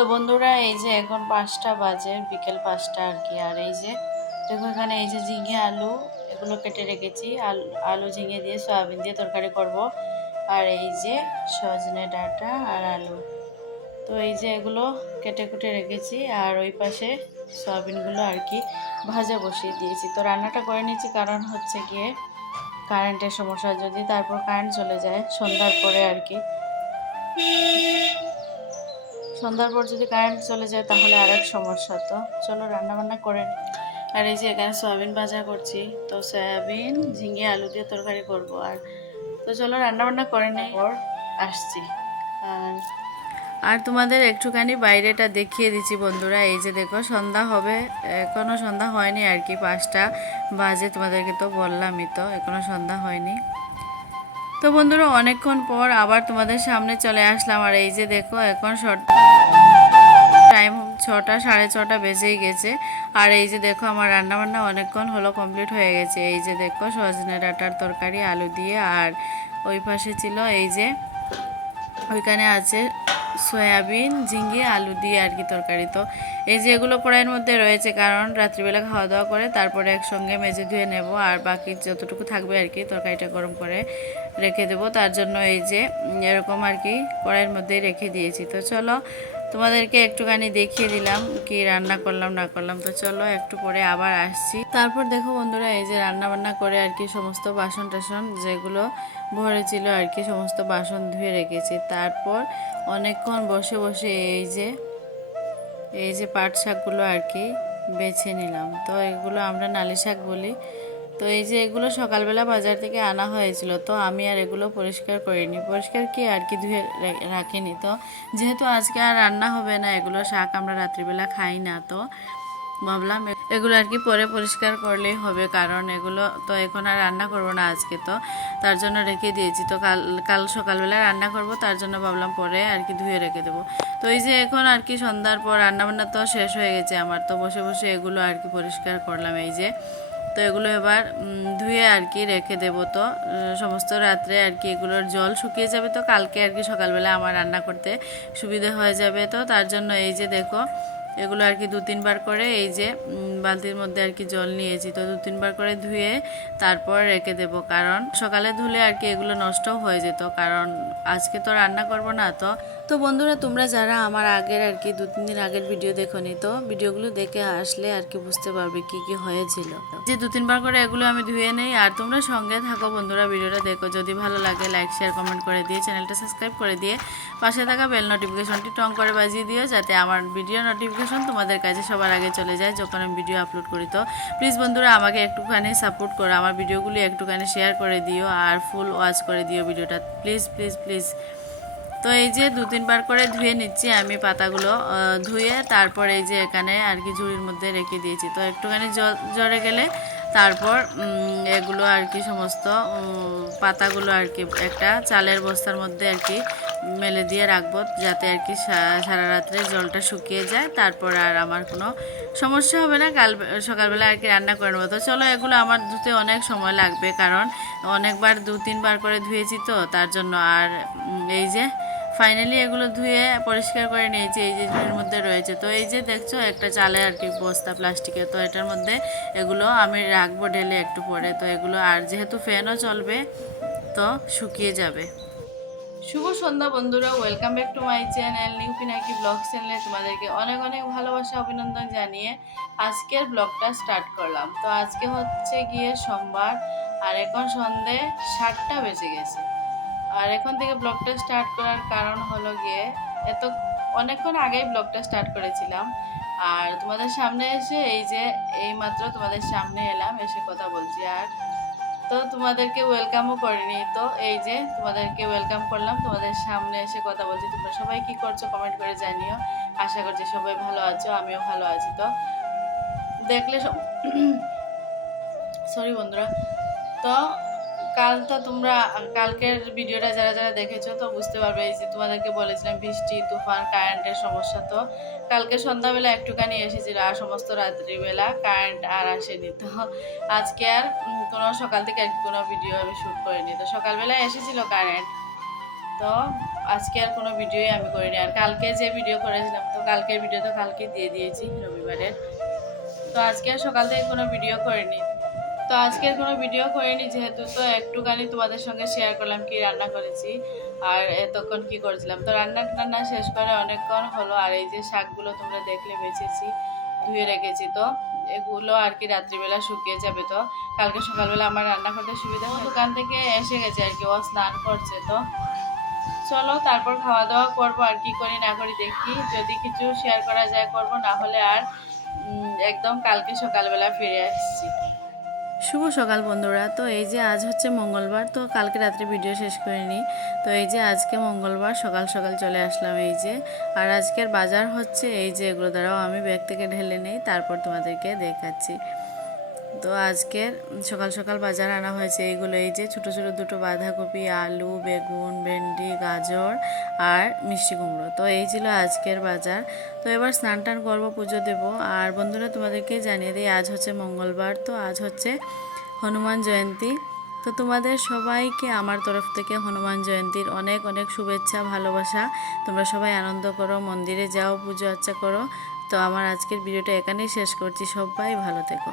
তো বন্ধুরা এই যে এখন 5টা বাজে, বিকেল 5টা আর কি। আর এই যে দেখো এখানে এই যে ঝিঙে আলু এগুলো কেটে রেখেছি। আলু আলু ঝিঙে দিয়ে সয়াবিন দিয়ে তরকারি করব। আর এই যে সজনে ডাঁটা আর আলু, তো এই যে এগুলো কেটে কুটে রেখেছি। আর ওই পাশে সয়াবিনগুলো আর কি ভাজা বসিয়ে দিয়েছি। তো রান্নাটা করে নিয়েছি, কারণ হচ্ছে গিয়ে কারেন্টের সমস্যা, যদি তারপর কারেন্ট চলে যায় সন্ধ্যার পরে আর কি, সন্ধ্যার পর যদি কারেন্ট চলে যায় তাহলে আর এক সমস্যা। তো চলো রান্না বান্না করে নিই। আর এই যে এখানে সয়াবিন ভাজা করছি। তো সয়াবিন ঝিঙে আলু দিয়ে তরকারি করব। আর তো চলো রান্না বান্না করে নেই, ওর আসছি। আর আর তোমাদের একটুখানি বাইরেটা দেখিয়ে দিচ্ছি বন্ধুরা। এই যে দেখো সন্ধ্যা হবে, এখনো সন্ধ্যা হয়নি আর কি, 5টা বাজে। তোমাদেরকে তো বললামই, তো এখনো সন্ধ্যা হয়নি। তো বন্ধুরা অনেকক্ষণ পর আবার তোমাদের সামনে চলে আসলাম। আর এই যে দেখো এখন টাইম 6টা, 6:30 বেজেই গেছে। আর এই যে দেখো আমার রান্নাবান্না অনেকক্ষণ হলো কমপ্লিট হয়ে গেছে। এই যে দেখো সজনে ডাঁটার তরকারি আলু দিয়ে, আর ওই পাশে ছিল এই যে ওইখানে আছে সয়াবিন ঝিঙে আলু দিয়ে আর কি তরকারি। তো এই যে এগুলো কড়াইয়ের মধ্যে রয়েছে, কারণ রাত্রিবেলা খাওয়া দাওয়া করে তারপরে একসঙ্গে মেজে ধুয়ে নেব। আর বাকি যতটুকু থাকবে আর কি তরকারিটা গরম করে রেখে দেবো, তার জন্য এই যে এরকম আর কি কড়াইয়ের মধ্যেই রেখে দিয়েছি। তো চলো তোমাদেরকে একটুখানি দেখিয়ে দিলাম কি রান্না করলাম না করলাম। তো চলো একটু পরে আবার আসছি। তারপর দেখো বন্ধুরা এই যে রান্না বান্না করে আর কি সমস্ত বাসন টাসন যেগুলো ভরে ছিল আর কি সমস্ত বাসন ধুয়ে রেখেছি। তারপর অনেকক্ষণ বসে বসে এই যে পাট শাকগুলো আর কি বেছে নিলাম। তো এগুলো আমরা নালি শাক বলি। তো এই যে এগুলো সকালবেলা বাজার থেকে আনা হয়েছিল, তো আমি আর এগুলো পরিষ্কার করিনি, পরিষ্কার কি আর কি ধুয়ে রাখিনি। তো যেহেতু আজকে আর রান্না হবে না, এগুলো শাক আমরা রাত্রিবেলা খাই না, তো ভাবলাম এগুলো আর কি পরে পরিষ্কার করলেই হবে, কারণ এগুলো তো এখন আর রান্না করব না আজকে, তো তার জন্য রেখে দিয়েছি। তো কাল সকালবেলা রান্না করব, তার জন্য ভাবলাম পরে আর কি ধুয়ে রেখে দেবো। তো এই যে এখন আর কি সন্ধ্যার পর রান্নাবান্না তো শেষ হয়ে গেছে আমার, তো বসে বসে এগুলো আর কি পরিষ্কার করলাম। এই যে তো এগুলো এবার ধুয়ে আর কি রেখে দেবো। তো সমস্ত রাত্রে আর কি এগুলোর জল শুকিয়ে যাবে, তো কালকে আর কি সকালবেলা আমার রান্না করতে সুবিধা হয়ে যাবে। তো তার জন্য এই যে দেখো এগুলো আর কি 2-3 বার করে এই যে বালতির মধ্যে আর কি জল নিয়েছি। তো 2-3 বার করে ধুয়ে তারপর রেখে দেবো, কারণ সকালে ধুলে আর কি এগুলো নষ্টও হয়ে যেত, কারণ আজকে তো রান্না করব না। তো তো বন্ধুরা তোমরা যারা আমার আগের আর কি 2-3 দিন আগের ভিডিও দেখোনি, তো ভিডিওগুলো দেখে আসলে আর কি বুঝতে পারবে কি কি হয়েছিল। যে 2-3 বার করে এগুলো আমি ধুয়ে নেই। আর তোমরা সঙ্গে থাকো বন্ধুরা, ভিডিওটা দেখো, যদি ভালো লাগে লাইক শেয়ার কমেন্ট করে দিয়ে চ্যানেলটা সাবস্ক্রাইব করে দিয়ে পাশে থাকা বেল নোটিফিকেশনটি টং করে বাজিয়ে দিও, যাতে আমার ভিডিও নোটিফিকেশন তোমাদের কাছে সবার আগে চলে যায় যখন আমি ভিডিও আপলোড করি। তো প্লিজ বন্ধুরা আমাকে একটুখানি সাপোর্ট করো, আমার ভিডিওগুলি একটুখানি শেয়ার করে দিও আর ফুল ওয়াচ করে দিও ভিডিওটা, প্লিজ প্লিজ প্লিজ। তো এই যে 2-3 বার করে ধুয়ে নিচ্ছি আমি পাতাগুলো, ধুয়ে তারপর এই যে এখানে আর কি ঝুড়ির মধ্যে রেখে দিয়েছি। তো একটুখানি জ্বরে গেলে তারপর এগুলো আর কি সমস্ত পাতাগুলো আর কি একটা চালের বস্তার মধ্যে আর কি মেলে দিয়ে রাখবো, যাতে আর কি সারা রাত্রে জলটা শুকিয়ে যায়, তারপর আর আমার কোনো সমস্যা হবে না, কাল সকালবেলা আর কি রান্না করে নেবো। তো চলো এগুলো আমার ধুতে অনেক সময় লাগবে, কারণ অনেকবার 2-3 বার করে ধুয়েছি, তো তার জন্য। আর এই যে ফাইনালি এগুলো ধুয়ে পরিষ্কার করে নিয়েছি, এই যে ঝুড়ির মধ্যে রয়েছে। তো এই যে দেখছো একটা চালে আর কি বস্তা প্লাস্টিকের, তো এটার মধ্যে এগুলো আমি রাখবো ঢেলে একটু পরে। তো এগুলো আর যেহেতু ফ্যানও চলবে তো শুকিয়ে যাবে। শুভ সন্ধ্যা বন্ধুরা, welcome back to my channel new Pinaki blog চ্যানেলে তোমাদেরকে অনেক অনেক ভালোবাসা অভিনন্দন জানিয়ে আজকের ব্লগটা স্টার্ট করলাম। তো আজকে হচ্ছে গিয়ে সোমবার, আর এখন সন্ধে 7টা বেজে গেছে। আর এখন থেকে ব্লগটা স্টার্ট করার কারণ হলো গিয়ে এত অনেকক্ষণ আগেই ব্লগটা স্টার্ট করেছিলাম, আর তোমাদের সামনে এসে এই যে এইমাত্র তোমাদের সামনে এলাম, এসে কথা বলছি। আর তো তোমাদেরকে ওয়েলকামও করিনি, তো এই যে তোমাদেরকে ওয়েলকাম করলাম, তোমাদের সামনে এসে কথা বলছি। তোমরা সবাই কি করছো কমেন্ট করে জানিও, আশা করছি সবাই ভালো আছো, আমিও ভালো আছি। তো দেখলে সরি বন্ধুরা। তো তোমরা কালকের ভিডিওটা যারা যারা দেখেছো তো বুঝতে পারবে, এই যে তোমাদেরকে বলেছিলাম বৃষ্টি তুফান কারেন্টের সমস্যা। তো কালকে সন্ধ্যাবেলা একটুখানি এসেছিল, আর সমস্ত রাত্রিবেলা কারেন্ট আর আসেনি। তো আজকে আর কোনো সকাল থেকে আর কোনো ভিডিও আমি শ্যুট করিনি। তো সকালবেলা এসেছিল কারেন্ট, তো আজকে আর কোনো ভিডিওই আমি করিনি। আর কালকে যে ভিডিও করেছিলাম, তো কালকের ভিডিও তো কালকে দিয়ে দিয়েছি রবিবারের। তো আজকে আর সকাল থেকে কোনো ভিডিও করিনি। তো আজকের কোনো ভিডিও করিনি যেহেতু, তো একটুখানি তোমাদের সঙ্গে শেয়ার করলাম কি রান্না করেছি আর এতক্ষণ কি করেছিলাম। তো রান্না টান্না শেষ করে অনেকক্ষণ হলো। আর এই যে শাকগুলো তোমরা দেখলে বেছেছি, ধুয়ে রেখেছি। তো এগুলো আর কি রাত্রিবেলা শুকিয়ে যাবে। তো কালকে সকালবেলা আমার রান্না করতে সুবিধা হয়। দোকান থেকে এসে গেছে আর কি, ও স্নান করছে। তো চলো তারপর খাওয়া দাওয়া করবো, আর কি করি না করি দেখি। যদি কিছু শেয়ার করা যায় করব, না হলে আর একদম কালকে সকালবেলা ফিরে আসছি। শুভ সকাল বন্ধুরা। তো এই যে আজ হচ্ছে মঙ্গলবার, তো কালকে রাত্রে ভিডিও শেষ করিনি। তো এই যে আজকে মঙ্গলবার সকাল সকাল চলে আসলাম এই যে। আর আজকের বাজার হচ্ছে এই যে, এগুলো দ্বারাও আমি ব্যাগ থেকে ঢেলে নেই, তারপর তোমাদেরকে দেখাচ্ছি। তো আজকে সকাল সকাল বাজার আনা হয়েছে এইগুলো, এই যে ছোটো ছোটো দুটো বাঁধাকপি, আলু, বেগুন, ভেন্ডি, গাজর আর মিষ্টি কুমড়ো। তো এই ছিল আজকের বাজার। তো এবার স্নান টান করবো, পুজো দেবো। আর বন্ধুরা তোমাদেরকে জানিয়ে দিই, আজ হচ্ছে মঙ্গলবার, তো আজ হচ্ছে হনুমান জয়ন্তী। তো তোমাদের সবাইকে আমার তরফ থেকে হনুমান জয়ন্তীর অনেক অনেক শুভেচ্ছা, ভালোবাসা। তোমরা সবাই আনন্দ করো, মন্দিরে যাও, পুজো আর্চা করো। তো আমার আজকের ভিডিওটা এখানেই শেষ করছি। সবাই ভালো থেকো।